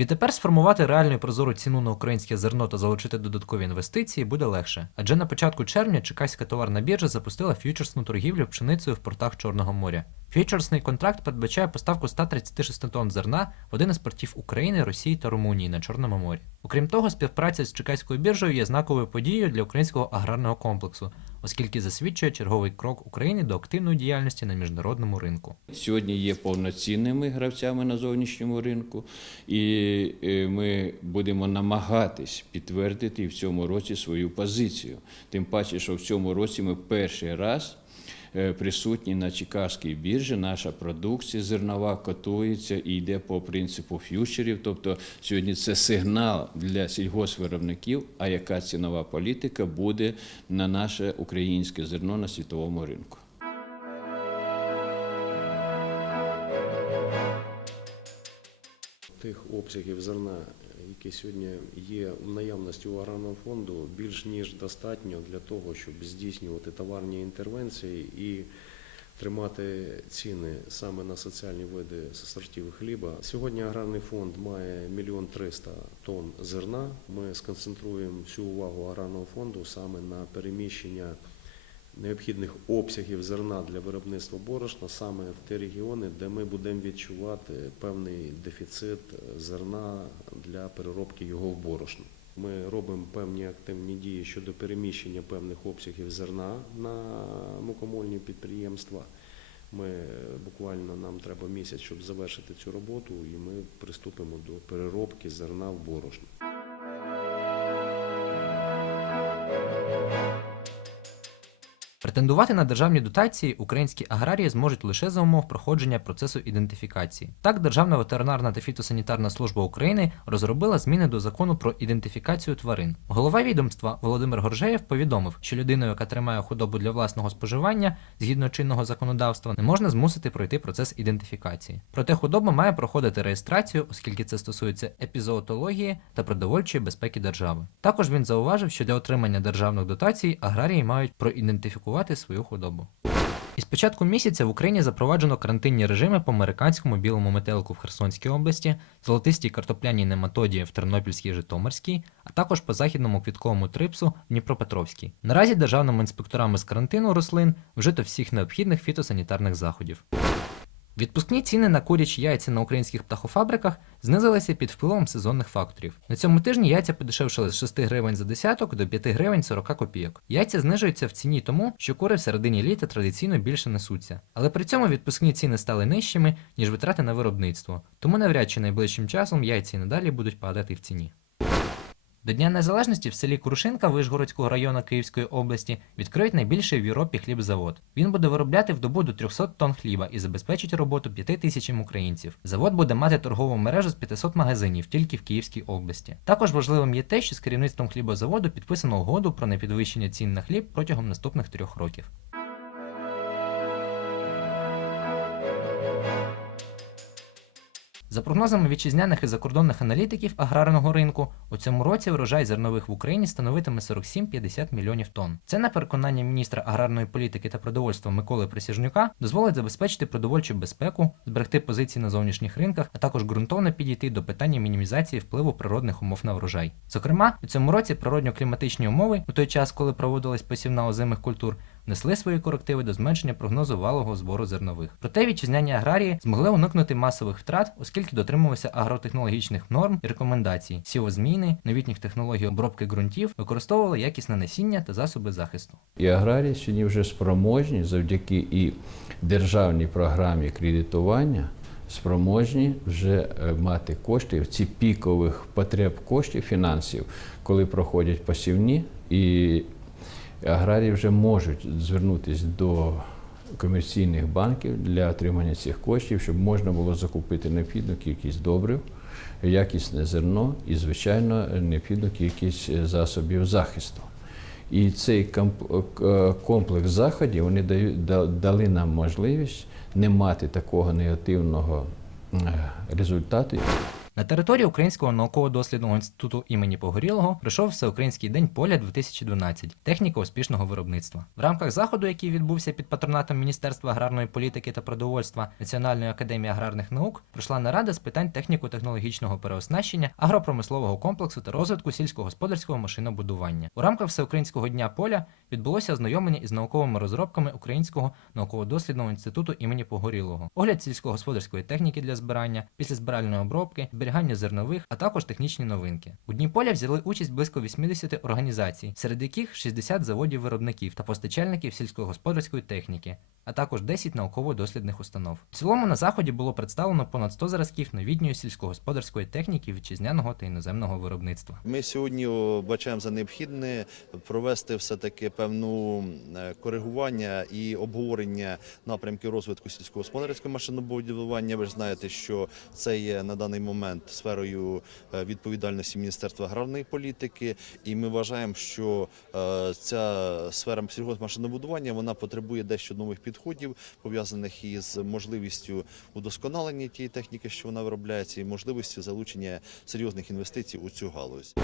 Відтепер сформувати реальну і прозору ціну на українське зерно та залучити додаткові інвестиції буде легше. Адже на початку червня Чекаська товарна біржа запустила ф'ючерсну торгівлю пшеницею в портах Чорного моря. Ф'ючерсний контракт передбачає поставку 136 тонн зерна в один із портів України, Росії та Румунії на Чорному морі. Окрім того, співпраця з Чекаською біржею є знаковою подією для українського аграрного комплексу, оскільки засвідчує черговий крок України до активної діяльності на міжнародному ринку. Сьогодні є повноцінними гравцями на зовнішньому ринку, і е, ми будемо намагатись підтвердити в цьому році свою позицію. Тим паче, що в цьому році ми перший раз присутні на Чикагській біржі. Наша продукція зернова котується і йде по принципу ф'ючерів. Тобто сьогодні це сигнал для сільгоспвиробників, а яка цінова політика буде на наше українське зерно на світовому ринку. Тих обсягів зерна, які сьогодні є наявності у аграрного фонду, більш ніж достатньо для того, щоб здійснювати товарні інтервенції і тримати ціни саме на соціальні види сортів хліба. Сьогодні аграрний фонд має мільйон триста тонн зерна. Ми сконцентруємо всю увагу аграрного фонду саме на переміщення необхідних обсягів зерна для виробництва борошна саме в ті регіони, де ми будемо відчувати певний дефіцит зерна для переробки його в борошно. Ми робимо певні активні дії щодо переміщення певних обсягів зерна на мукомольні підприємства. Ми буквально нам треба місяць, щоб завершити цю роботу, і ми приступимо до переробки зерна в борошно. Претендувати на державні дотації українські аграрії зможуть лише за умов проходження процесу ідентифікації. Так, Державна ветеринарна та фітосанітарна служба України розробила зміни до закону про ідентифікацію тварин. Голова відомства Володимир Горжеєв повідомив, що людину, яка тримає худобу для власного споживання згідно чинного законодавства, не можна змусити пройти процес ідентифікації. Проте худоба має проходити реєстрацію, оскільки це стосується епізоотології та продовольчої безпеки держави. Також він зауважив, що для отримання державних дотацій аграрії мають проідентифікувати свою худобу. Із початку місяця в Україні запроваджено карантинні режими по американському білому метелику в Херсонській області, золотистій картопляній нематоді в Тернопільській Житомирській, а також по західному квітковому трипсу в Дніпропетровській. Наразі державними інспекторами з карантину рослин вжито всіх необхідних фітосанітарних заходів. Відпускні ціни на курячі яйця на українських птахофабриках знизилися під впливом сезонних факторів. На цьому тижні яйця подешевшили з 6 гривень за десяток до 5 гривень 40 копійок. Яйця знижуються в ціні тому, що кури в середині літа традиційно більше несуться. Але при цьому відпускні ціни стали нижчими, ніж витрати на виробництво, тому навряд чи найближчим часом яйця і надалі будуть падати в ціні. До Дня Незалежності в селі Крушинка Вишгородського району Київської області відкриють найбільший в Європі хлібзавод. Він буде виробляти в добу до 300 тонн хліба і забезпечить роботу 5 тисячам українців. Завод буде мати торгову мережу з 500 магазинів тільки в Київській області. Також важливим є те, що з керівництвом хлібозаводу підписано угоду про непідвищення цін на хліб протягом наступних трьох років. За прогнозами вітчизняних і закордонних аналітиків аграрного ринку, у цьому році врожай зернових в Україні становитиме 47-50 мільйонів тонн. Це на переконання міністра аграрної політики та продовольства Миколи Присяжнюка дозволить забезпечити продовольчу безпеку, зберегти позиції на зовнішніх ринках, а також ґрунтовно підійти до питання мінімізації впливу природних умов на врожай. Зокрема, у цьому році природньо-кліматичні умови у той час, коли проводилась посівна озимих культур, внесли свої корективи до зменшення прогнозу валового збору зернових. Проте вітчизняні аграрії змогли уникнути масових втрат, оскільки дотримувалися агротехнологічних норм і рекомендацій, сівозміни, новітніх технологій обробки ґрунтів, використовували якісне насіння та засоби захисту. І аграрії сьогодні вже спроможні завдяки і державній програмі кредитування, спроможні вже е, мати кошти в ці пікових потреб коштів фінансів, коли проходять посівні, і аграрії вже можуть звернутися до комерційних банків для отримання цих коштів, щоб можна було закупити необхідну кількість добрив, якісне зерно і, звичайно, необхідну кількість е, засобів захисту. І цей е, комплекс заходів вони дали нам можливість не мати такого негативного е, результату. На території Українського науково-дослідного інституту імені Погорілого пройшов Всеукраїнський день поля 2012 техніка успішного виробництва. В рамках заходу, який відбувся під патронатом Міністерства аграрної політики та продовольства Національної академії аграрних наук, пройшла нарада з питань техніко-технологічного переоснащення, агропромислового комплексу та розвитку сільськогосподарського машинобудування. У рамках Всеукраїнського дня поля відбулося ознайомлення із науковими розробками Українського науково-дослідного інституту імені Погорілого, огляд сільськогосподарської техніки для збирання, післязбиральної обробки, зберігання зернових, а також технічні новинки. У дні поля взяли участь близько 80 організацій, серед яких 60 заводів-виробників та постачальників сільськогосподарської техніки, а також 10 науково-дослідних установ. В цілому на заході було представлено понад 100 зразків новітньої сільськогосподарської техніки вітчизняного та іноземного виробництва. Ми сьогодні бачаємо за необхідне провести все-таки певну е, коригування і обговорення напрямків розвитку сільськогосподарського машинобудування. Ви ж знаєте, що це є на даний момент сферою е, відповідальності Міністерства аграрної політики, і ми вважаємо, що е, ця сфера сільгоспмашинобудування вона потребує дещо нових підходів, пов'язаних із можливістю удосконалення тієї техніки, що вона виробляється, і можливістю залучення серйозних інвестицій у цю галузь.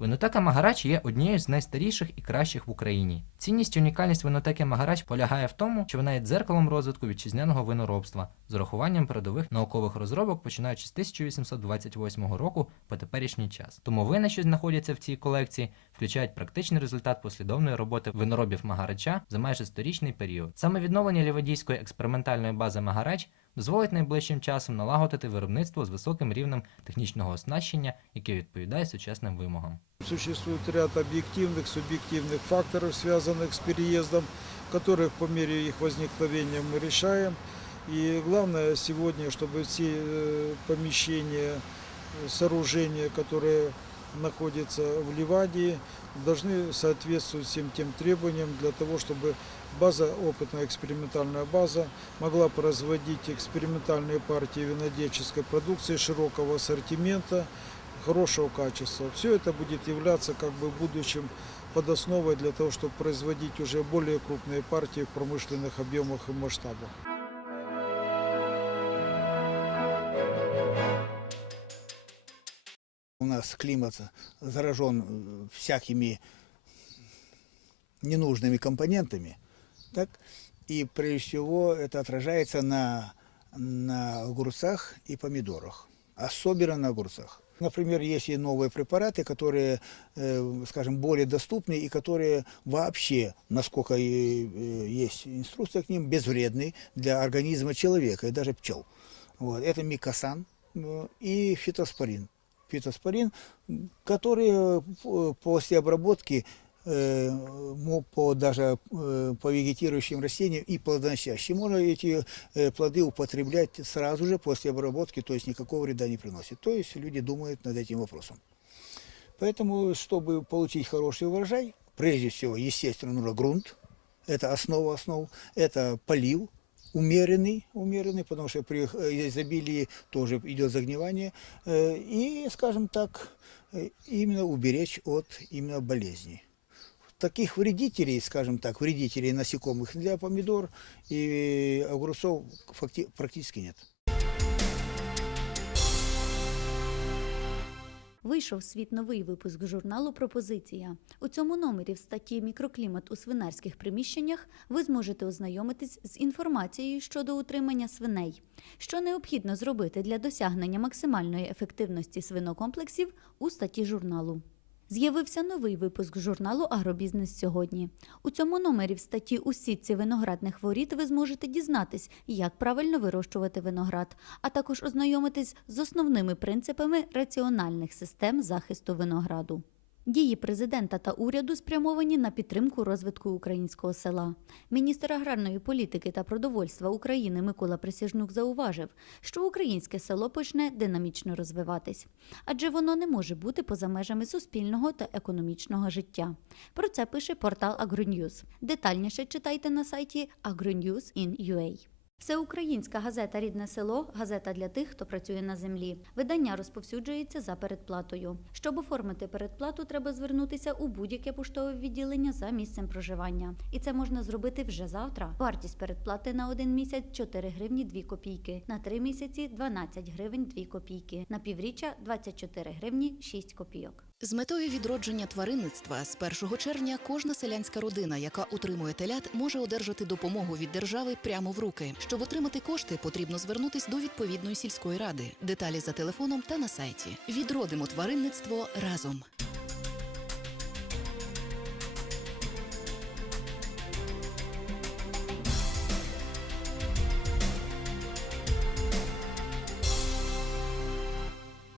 Винотека Магарач є однією з найстаріших і кращих в Україні. Цінність і унікальність винотеки Магарач полягає в тому, що вона є дзеркалом розвитку вітчизняного виноробства з урахуванням передових наукових розробок, починаючи з 1828 року по теперішній час. Тому вина, що знаходяться в цій колекції, включають практичний результат послідовної роботи виноробів Магарача за майже сторічний період. Саме відновлення лівадійської експериментальної бази Магарач дозволить найближчим часом налагодити виробництво з високим рівнем технічного оснащення, яке відповідає сучасним вимогам. Существует ряд объективных, субъективных факторов, связанных с переездом, которых по мере их возникновения мы решаем. И главное сегодня, чтобы все э, помещения, э, сооружения, которые находятся в Ливадии, должны соответствовать всем тем требованиям для того, чтобы база, опытная экспериментальная база, могла производить экспериментальные партии винодельческой продукции широкого ассортимента, хорошего качества. Все это будет являться как бы будущим подосновой для того, чтобы производить уже более крупные партии в промышленных объемах и масштабах. Нас климат заражен э, всякими ненужными компонентами, так? И прежде всего это отражается на, на огурцах и помидорах, особенно на огурцах. Например, есть и новые препараты, которые, э, скажем, более доступны и которые вообще, насколько э, есть инструкция к ним, безвредны для организма человека и даже пчел. Вот. Это микосан и фитоспорин. Фитоспорин, который э, после обработки э, по, даже э, по вегетирующим растениям и плодоносящим. Можно эти э, плоды употреблять сразу же после обработки, то есть никакого вреда не приносит. То есть люди думают над этим вопросом. Поэтому, чтобы получить хороший урожай, прежде всего, естественно, нужно грунт. Это основа основ. Это полив умеренный, умеренный, потому что при э, изобилии тоже идет загнивание. Э, И, скажем так, э, именно уберечь от именно болезней. Таких вредителей, скажем так, вредителей насекомых для помидор и огурцов факти- практически нет. Вийшов світ новий випуск журналу Пропозиція. У цьому номері в статті Мікроклімат у свинарських приміщеннях ви зможете ознайомитись з інформацією щодо утримання свиней, що необхідно зробити для досягнення максимальної ефективності свинокомплексів у статті журналу. З'явився новий випуск журналу Агробізнес сьогодні. У цьому номері в статті у сітці виноградних воріт ви зможете дізнатись, як правильно вирощувати виноград, а також ознайомитись з основними принципами раціональних систем захисту винограду. Дії президента та уряду спрямовані на підтримку розвитку українського села. Міністр аграрної політики та продовольства України Микола Присяжнюк зауважив, що українське село почне динамічно розвиватись, адже воно не може бути поза межами суспільного та економічного життя. Про це пише портал AgroNews. Детальніше читайте на сайті agronews.in.ua. Всеукраїнська газета Рідне село газета для тих, хто працює на землі. Видання розповсюджується за передплатою. Щоб оформити передплату, треба звернутися у будь-яке поштове відділення за місцем проживання. І це можна зробити вже завтра. Вартість передплати на один місяць 4 гривні 2 копійки, на три місяці 12 гривень 2 копійки, на півріччя 24 гривні 6 копійок. З метою відродження тваринництва з 1 червня кожна селянська родина, яка утримує телят, може одержати допомогу від держави прямо в руки. Щоб отримати кошти, потрібно звернутись до відповідної сільської ради. Деталі за телефоном та на сайті. Відродимо тваринництво разом.